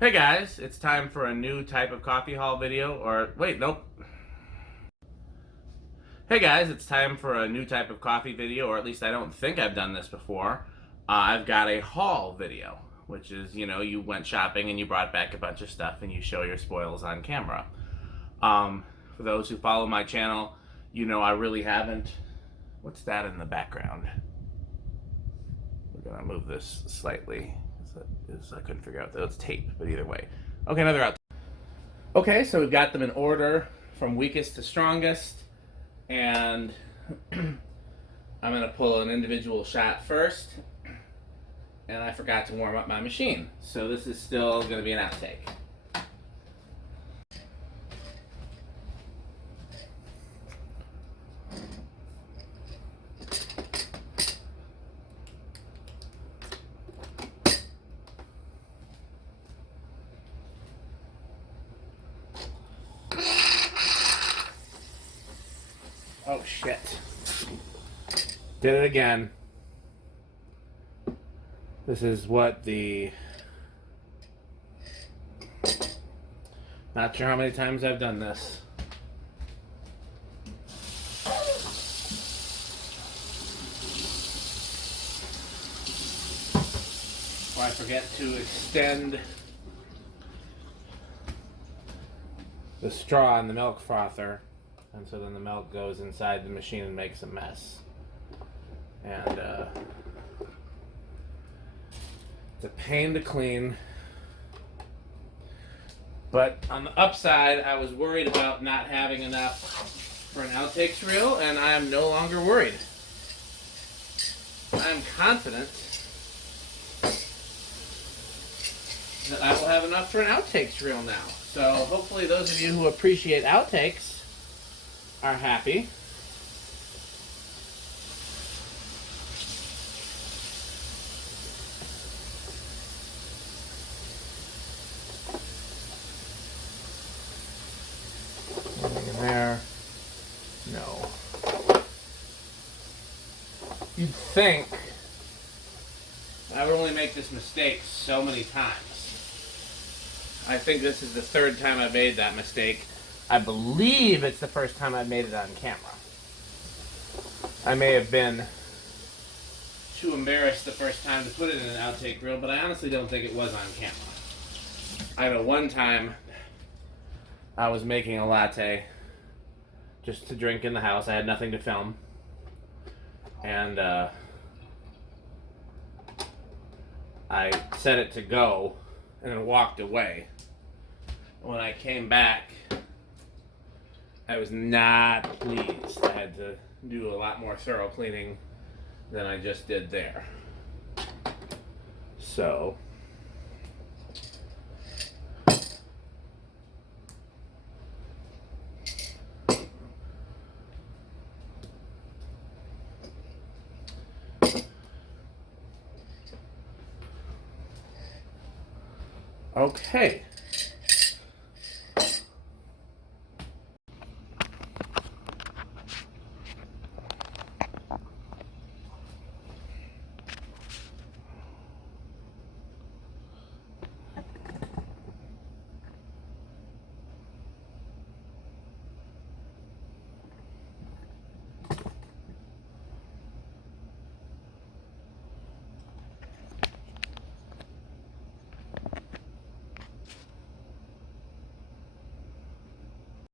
Hey guys, it's time for a new type of coffee haul video, or wait, nope. Hey guys, it's time for a new type of coffee video, or at least I don't think I've done this before. I've got a haul video, which is, you went shopping and you brought back a bunch of stuff and you show your spoils on camera. For those who follow my channel, I really haven't. What's that in the background? We're gonna move this slightly. I couldn't figure out that it's tape, but either way. Okay, another out. Okay, so we've got them in order from weakest to strongest, and I'm gonna pull an individual shot first, and I forgot to warm up my machine, so this is still gonna be an outtake. Oh shit. Did it again. This is what not sure how many times I've done this. Or I forget to extend the straw in the milk frother. And so then the milk goes inside the machine and makes a mess. And it's a pain to clean. But on the upside, I was worried about not having enough for an outtakes reel, and I am no longer worried. I am confident that I will have enough for an outtakes reel now. So hopefully those of you who appreciate outtakes are happy. Anything in there? No. You'd think I would only make this mistake so many times. I think this is the third time I made that mistake. I believe it's the first time I made it on camera. I may have been too embarrassed the first time to put it in an outtake reel, but I honestly don't think it was on camera. I know one time I was making a latte just to drink in the house. I had nothing to film. And I set it to go and then walked away. When I came back, I was not pleased. I had to do a lot more thorough cleaning than I just did there. So, okay.